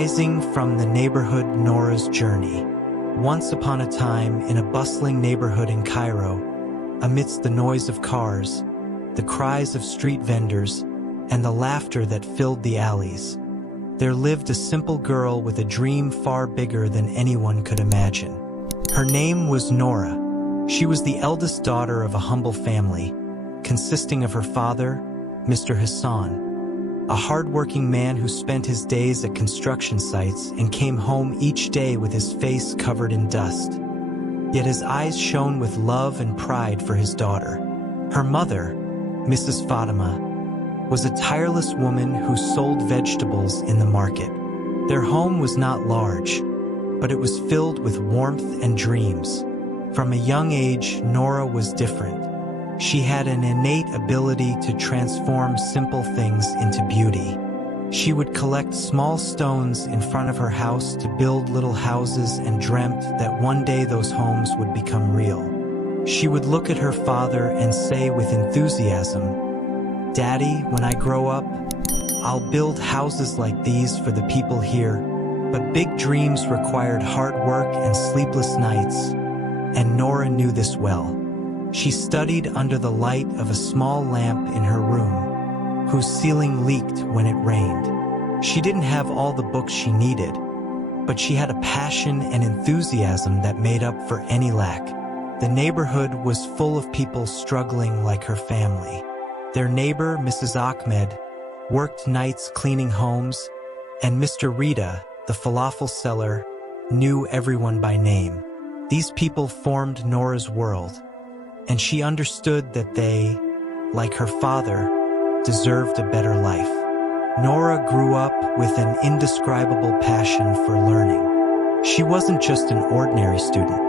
Rising from the neighborhood. Nora's journey. Once upon a time, in a bustling neighborhood in Cairo, amidst the noise of cars, the cries of street vendors, and the laughter that filled the alleys, there lived a simple girl with a dream far bigger than anyone could imagine. Her name was Nora. She was the eldest daughter of a humble family, consisting of her father, Mr. Hassan, a hard-working man who spent his days at construction sites and came home each day with his face covered in dust. Yet his eyes shone with love and pride for his daughter. Her mother, Mrs. Fatima, was a tireless woman who sold vegetables in the market. Their home was not large, but it was filled with warmth and dreams. From a young age, Nora was different. She had an innate ability to transform simple things into beauty. She would collect small stones in front of her house to build little houses and dreamt that one day those homes would become real. She would look at her father and say with enthusiasm, "Daddy, when I grow up, I'll build houses like these for the people here." But big dreams required hard work and sleepless nights, and Nora knew this well. She studied under the light of a small lamp in her room, whose ceiling leaked when it rained. She didn't have all the books she needed, but she had a passion and enthusiasm that made up for any lack. The neighborhood was full of people struggling like her family. Their neighbor, Mrs. Ahmed, worked nights cleaning homes, and Mr. Rita, the falafel seller, knew everyone by name. These people formed Nora's world, and she understood that they, like her father, deserved a better life. Nora grew up with an indescribable passion for learning. She wasn't just an ordinary student.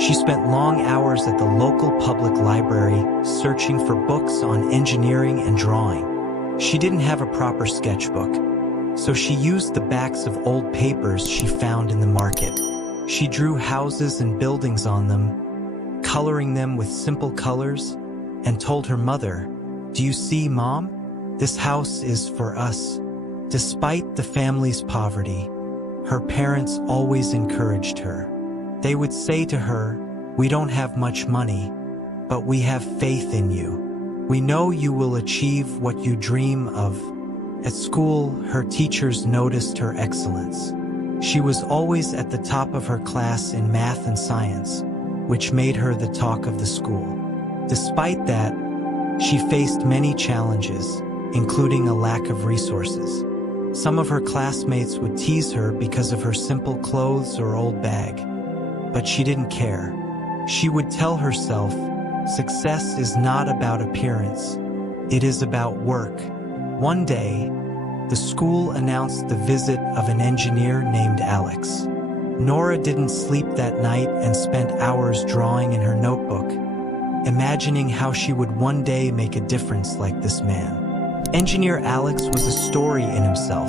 She spent long hours at the local public library searching for books on engineering and drawing. She didn't have a proper sketchbook, so she used the backs of old papers she found in the market. She drew houses and buildings on them, coloring them with simple colors, and told her mother, "Do you see, Mom? This house is for us." Despite the family's poverty, her parents always encouraged her. They would say to her, "We don't have much money, but we have faith in you. We know you will achieve what you dream of." At school, her teachers noticed her excellence. She was always at the top of her class in math and science, which made her the talk of the school. Despite that, she faced many challenges, including a lack of resources. Some of her classmates would tease her because of her simple clothes or old bag, but she didn't care. She would tell herself, "Success is not about appearance, it is about work." One day, the school announced the visit of an engineer named Alex. Nora didn't sleep that night and spent hours drawing in her notebook, imagining how she would one day make a difference like this man. Engineer Alex was a story in himself,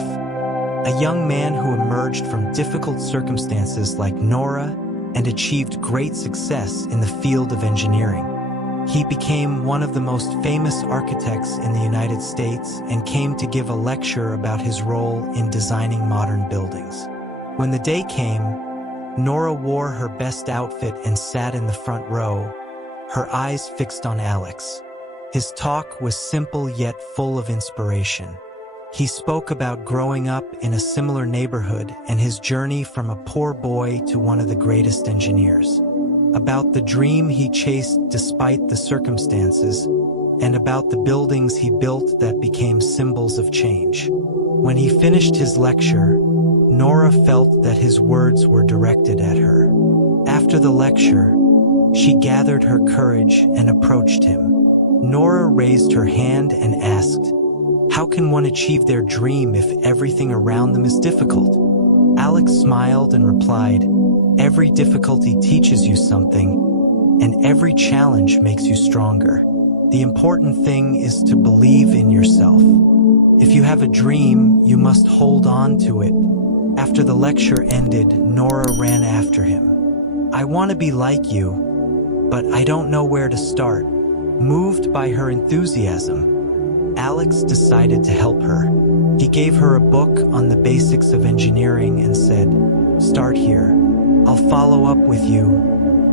a young man who emerged from difficult circumstances like Nora and achieved great success in the field of engineering. He became one of the most famous architects in the United States and came to give a lecture about his role in designing modern buildings. When the day came, Nora wore her best outfit and sat in the front row, her eyes fixed on Alex. His talk was simple yet full of inspiration. He spoke about growing up in a similar neighborhood and his journey from a poor boy to one of the greatest engineers, about the dream he chased despite the circumstances, and about the buildings he built that became symbols of change. When he finished his lecture, Nora felt that his words were directed at her. After the lecture, she gathered her courage and approached him. Nora raised her hand and asked, "How can one achieve their dream if everything around them is difficult?" Alex smiled and replied, "Every difficulty teaches you something, and every challenge makes you stronger. The important thing is to believe in yourself. If you have a dream, you must hold on to it." After the lecture ended, Nora ran after him. "I want to be like you, but I don't know where to start." Moved by her enthusiasm, Alex decided to help her. He gave her a book on the basics of engineering and said, "Start here. I'll follow up with you."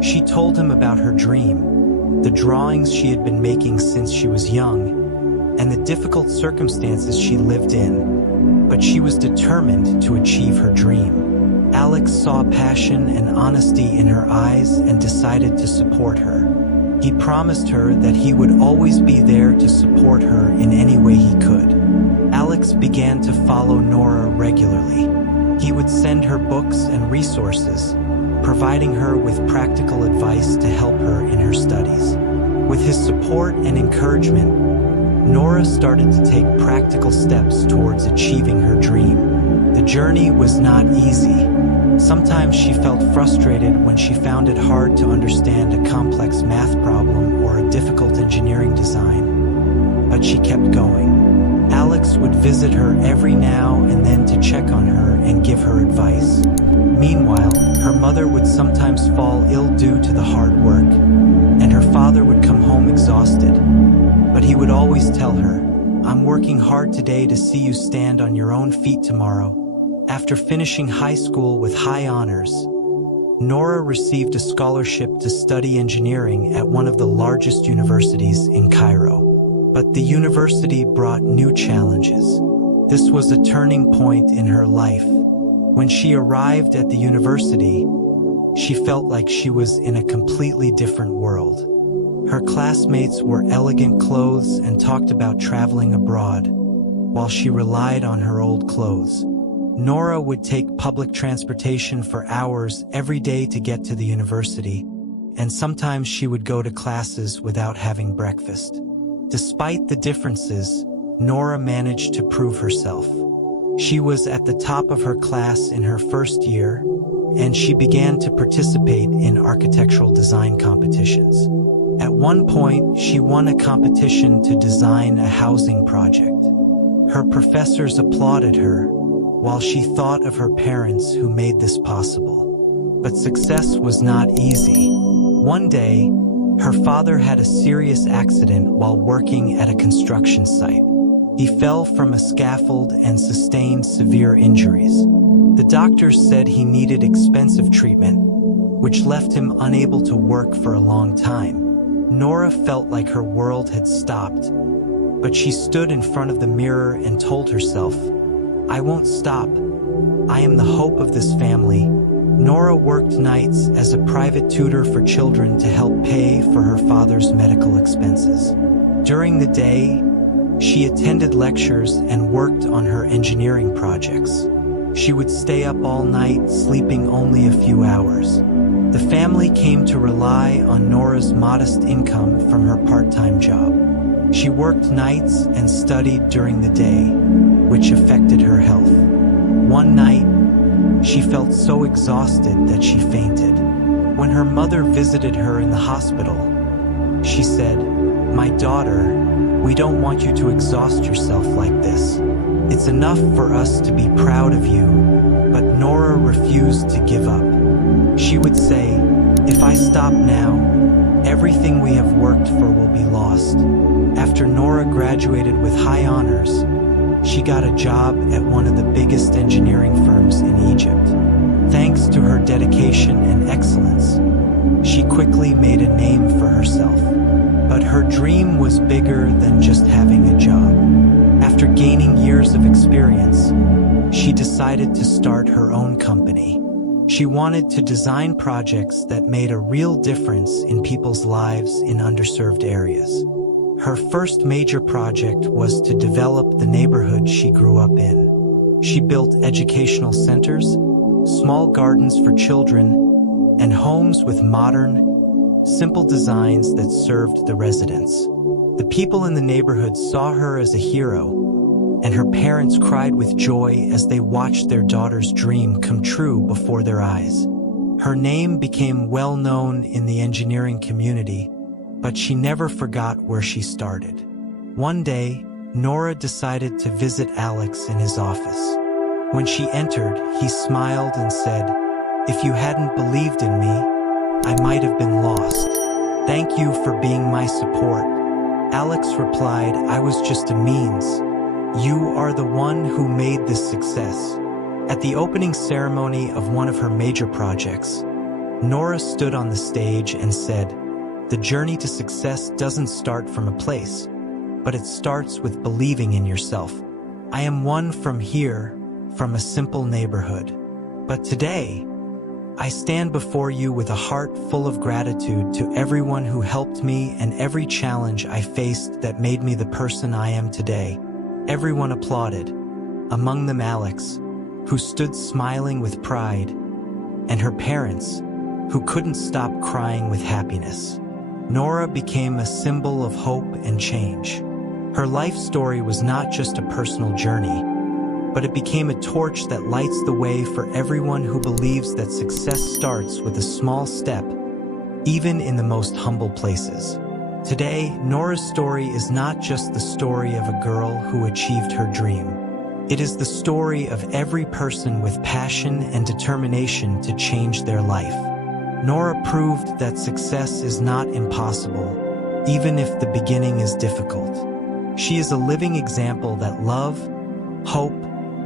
She told him about her dream, the drawings she had been making since she was young, and the difficult circumstances she lived in, but she was determined to achieve her dream. Alex saw passion and honesty in her eyes and decided to support her. He promised her that he would always be there to support her in any way he could. Alex began to follow Nora regularly. He would send her books and resources, providing her with practical advice to help her in her studies. With his support and encouragement, Nora started to take practical steps towards achieving her dream. The journey was not easy. Sometimes she felt frustrated when she found it hard to understand a complex math problem or a difficult engineering design, but she kept going. Alex would visit her every now and then to check on her and give her advice. Meanwhile, her mother would sometimes fall ill due to the hard work, and her father would come home exhausted. But he would always tell her, "I'm working hard today to see you stand on your own feet tomorrow." After finishing high school with high honors, Nora received a scholarship to study engineering at one of the largest universities in Cairo. But the university brought new challenges. This was a turning point in her life. When she arrived at the university, she felt like she was in a completely different world. Her classmates wore elegant clothes and talked about traveling abroad, while she relied on her old clothes. Nora would take public transportation for hours every day to get to the university, and sometimes she would go to classes without having breakfast. Despite the differences, Nora managed to prove herself. She was at the top of her class in her first year, and she began to participate in architectural design competitions. At one point, she won a competition to design a housing project. Her professors applauded her, while she thought of her parents who made this possible. But success was not easy. One day, her father had a serious accident while working at a construction site. He fell from a scaffold and sustained severe injuries. The doctors said he needed expensive treatment, which left him unable to work for a long time. Nora felt like her world had stopped, but she stood in front of the mirror and told herself, "I won't stop. I am the hope of this family." Nora worked nights as a private tutor for children to help pay for her father's medical expenses. During the day, she attended lectures and worked on her engineering projects. She would stay up all night, sleeping only a few hours. The family came to rely on Nora's modest income from her part-time job. She worked nights and studied during the day, which affected her health. One night, she felt so exhausted that she fainted. When her mother visited her in the hospital, she said, "My daughter, we don't want you to exhaust yourself like this. It's enough for us to be proud of you." But Nora refused to give up. She would say, "If I stop now, everything we have worked for will be lost." After Nora graduated with high honors, she got a job at one of the biggest engineering firms in Egypt. Thanks to her dedication and excellence, she quickly made a name for herself. But her dream was bigger than just having a job. After gaining years of experience, she decided to start her own company. She wanted to design projects that made a real difference in people's lives in underserved areas. Her first major project was to develop the neighborhood she grew up in. She built educational centers, small gardens for children, and homes with modern, simple designs that served the residents. The people in the neighborhood saw her as a hero, and her parents cried with joy as they watched their daughter's dream come true before their eyes. Her name became well known in the engineering community, but she never forgot where she started. One day, Nora decided to visit Alex in his office. When she entered, he smiled and said, "If you hadn't believed in me, I might have been lost. Thank you for being my support." Alex replied, "I was just a means. You are the one who made this success. At the opening ceremony of one of her major projects, Nora stood on the stage and said, "The journey to success doesn't start from a place, but it starts with believing in yourself. I am one from here, from a simple neighborhood. But today, I stand before you with a heart full of gratitude to everyone who helped me and every challenge I faced that made me the person I am today." Everyone applauded, among them Alex, who stood smiling with pride, and her parents, who couldn't stop crying with happiness. Nora became a symbol of hope and change. Her life story was not just a personal journey, but it became a torch that lights the way for everyone who believes that success starts with a small step, even in the most humble places. Today, Nora's story is not just the story of a girl who achieved her dream. It is the story of every person with passion and determination to change their life. Nora proved that success is not impossible, even if the beginning is difficult. She is a living example that love, hope,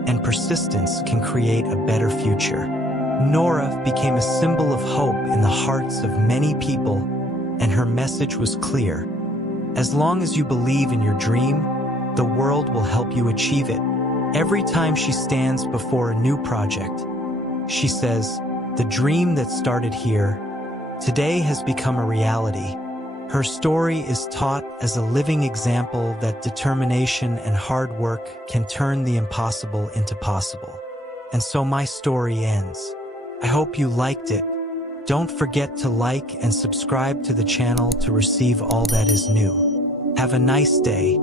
and persistence can create a better future. Nora became a symbol of hope in the hearts of many people, and her message was clear. As long as you believe in your dream, the world will help you achieve it. Every time she stands before a new project, she says, "The dream that started here, today has become a reality." Her story is taught as a living example that determination and hard work can turn the impossible into possible. And so my story ends. I hope you liked it. Don't forget to like and subscribe to the channel to receive all that is new. Have a nice day.